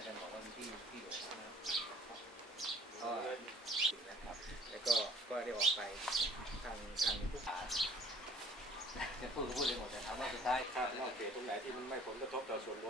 อาจารย์บอกว่ามีที่ที่เหลือนะครับก็นะครับ แล้วก็ก็ได้ออกไปทางทางผู้ขาจะพูดพูดเลยหมดแต่ถามว่าสุดท้ายถ้านอกเขตตรงไหนที่มันไม่ผลกระทบต่อส่วนรวม